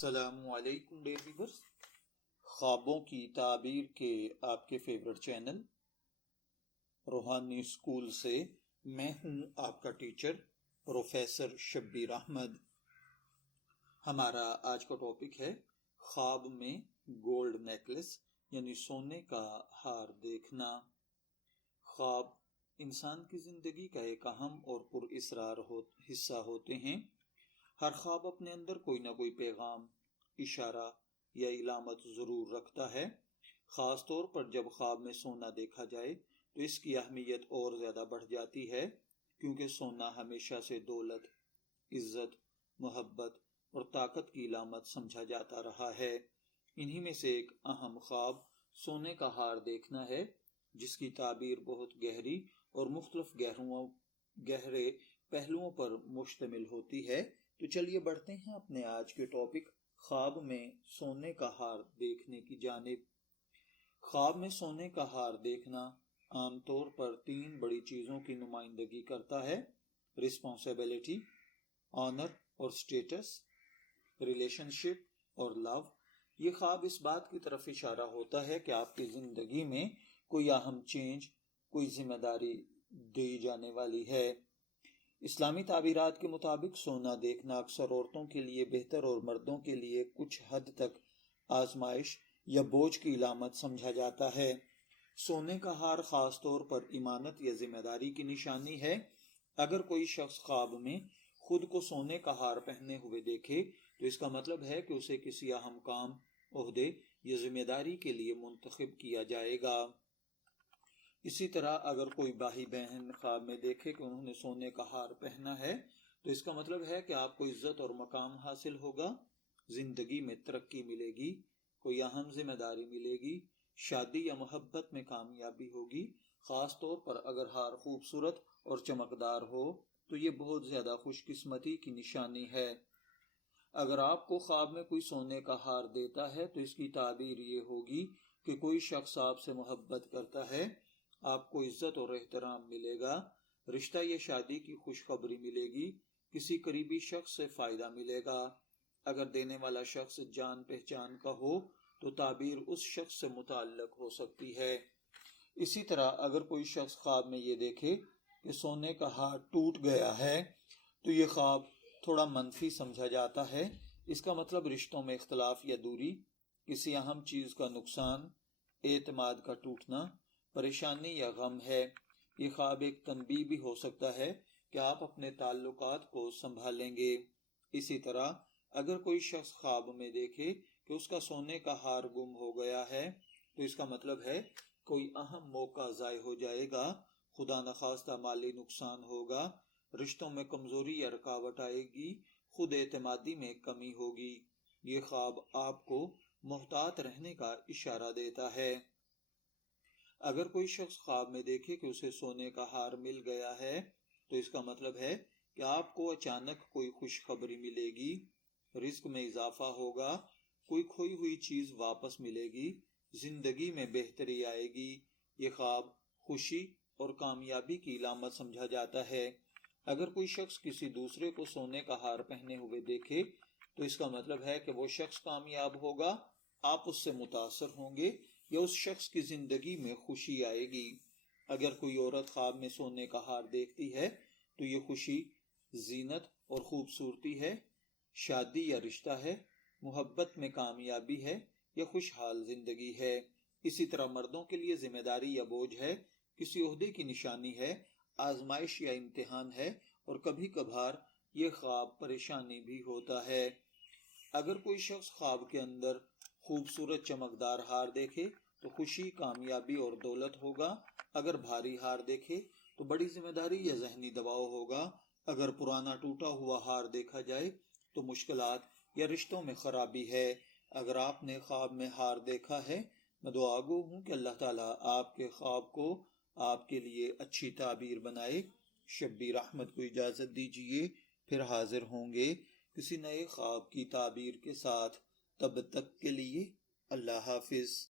السلام علیکم dear viewers, خوابوں کی تعبیر کے آپ کے فیورٹ چینل روحانی اسکول سے میں ہوں آپ کا ٹیچر پروفیسر شبیر احمد۔ ہمارا آج کا ٹاپک ہے خواب میں گولڈ نیکلس یعنی سونے کا ہار دیکھنا۔ خواب انسان کی زندگی کا ایک اہم اور پر اسرار حصہ ہوتے ہیں۔ ہر خواب اپنے اندر کوئی نہ کوئی پیغام، اشارہ یا علامت ضرور رکھتا ہے۔ خاص طور پر جب خواب میں سونا دیکھا جائے تو اس کی اہمیت اور زیادہ بڑھ جاتی ہے، کیونکہ سونا ہمیشہ سے دولت، عزت، محبت اور طاقت کی علامت سمجھا جاتا رہا ہے۔ انہی میں سے ایک اہم خواب سونے کا ہار دیکھنا ہے، جس کی تعبیر بہت گہری اور مختلف گہرے پہلوؤں پر مشتمل ہوتی ہے۔ تو چلیے بڑھتے ہیں اپنے آج کے ٹاپک خواب میں سونے کا ہار دیکھنے کی جانب۔ خواب میں سونے کا ہار دیکھنا عام طور پر 3 بڑی چیزوں کی نمائندگی کرتا ہے: رسپانسبلٹی، آنر اور سٹیٹس، ریلیشن شپ اور لو۔ یہ خواب اس بات کی طرف اشارہ ہوتا ہے کہ آپ کی زندگی میں کوئی اہم چینج، کوئی ذمہ داری دی جانے والی ہے۔ اسلامی تعبیرات کے مطابق سونا دیکھنا اکثر عورتوں کے لیے بہتر اور مردوں کے لیے کچھ حد تک آزمائش یا بوجھ کی علامت سمجھا جاتا ہے۔ سونے کا ہار خاص طور پر ایمانت یا ذمہ داری کی نشانی ہے۔ اگر کوئی شخص خواب میں خود کو سونے کا ہار پہنے ہوئے دیکھے تو اس کا مطلب ہے کہ اسے کسی اہم کام، عہدے یا ذمہ داری کے لیے منتخب کیا جائے گا۔ اسی طرح اگر کوئی بھائی بہن خواب میں دیکھے کہ انہوں نے سونے کا ہار پہنا ہے تو اس کا مطلب ہے کہ آپ کو عزت اور مقام حاصل ہوگا، زندگی میں ترقی ملے گی، کوئی اہم ذمہ داری ملے گی، شادی یا محبت میں کامیابی ہوگی۔ خاص طور پر اگر ہار خوبصورت اور چمکدار ہو تو یہ بہت زیادہ خوش قسمتی کی نشانی ہے۔ اگر آپ کو خواب میں کوئی سونے کا ہار دیتا ہے تو اس کی تعبیر یہ ہوگی کہ کوئی شخص آپ سے محبت کرتا ہے، آپ کو عزت اور احترام ملے گا، رشتہ یا شادی کی خوشخبری ملے گی، کسی قریبی شخص سے فائدہ ملے گا۔ اگر دینے والا شخص جان پہچان کا ہو تو تعبیر اس شخص سے متعلق ہو سکتی ہے۔ اسی طرح اگر کوئی شخص خواب میں یہ دیکھے کہ سونے کا ہار ٹوٹ گیا ہے تو یہ خواب تھوڑا منفی سمجھا جاتا ہے۔ اس کا مطلب رشتوں میں اختلاف یا دوری، کسی اہم چیز کا نقصان، اعتماد کا ٹوٹنا، پریشانی یا غم ہے۔ یہ خواب ایک تنبیہ بھی ہو سکتا ہے کہ آپ اپنے تعلقات کو سنبھالیں گے۔ اسی طرح اگر کوئی شخص خواب میں دیکھے کہ اس کا سونے کا ہار گم ہو گیا ہے تو اس کا مطلب ہے کوئی اہم موقع ضائع ہو جائے گا، خدا نخواستہ مالی نقصان ہوگا، رشتوں میں کمزوری یا رکاوٹ آئے گی، خود اعتمادی میں کمی ہوگی۔ یہ خواب آپ کو محتاط رہنے کا اشارہ دیتا ہے۔ اگر کوئی شخص خواب میں دیکھے کہ اسے سونے کا ہار مل گیا ہے تو اس کا مطلب ہے کہ آپ کو اچانک کوئی خوشخبری ملے گی، رزق میں اضافہ ہوگا، کوئی کھوئی ہوئی چیز واپس ملے گی، زندگی میں بہتری آئے گی۔ یہ خواب خوشی اور کامیابی کی علامت سمجھا جاتا ہے۔ اگر کوئی شخص کسی دوسرے کو سونے کا ہار پہنے ہوئے دیکھے تو اس کا مطلب ہے کہ وہ شخص کامیاب ہوگا، آپ اس سے متاثر ہوں گے یا اس شخص کی زندگی میں خوشی آئے گی۔ اگر کوئی عورت خواب میں سونے کا ہار دیکھتی ہے تو یہ خوشی، زینت اور خوبصورتی ہے، شادی یا رشتہ ہے، محبت میں کامیابی ہے یا خوشحال زندگی ہے۔ اسی طرح مردوں کے لیے ذمہ داری یا بوجھ ہے، کسی عہدے کی نشانی ہے، آزمائش یا امتحان ہے، اور کبھی کبھار یہ خواب پریشانی بھی ہوتا ہے۔ اگر کوئی شخص خواب کے اندر خوبصورت چمکدار ہار دیکھے تو خوشی، کامیابی اور دولت ہوگا۔ اگر بھاری ہار دیکھے تو بڑی ذمہ داری یا ذہنی دباؤ ہوگا۔ اگر پرانا ٹوٹا ہوا ہار دیکھا جائے تو مشکلات یا رشتوں میں خرابی ہے۔ اگر آپ نے خواب میں ہار دیکھا ہے، میں دعا گو ہوں کہ اللہ تعالیٰ آپ کے خواب کو آپ کے لیے اچھی تعبیر بنائے۔ شبیر احمد کو اجازت دیجیے، پھر حاضر ہوں گے کسی نئے خواب کی تعبیر کے ساتھ۔ تب تک کے لیے اللہ حافظ۔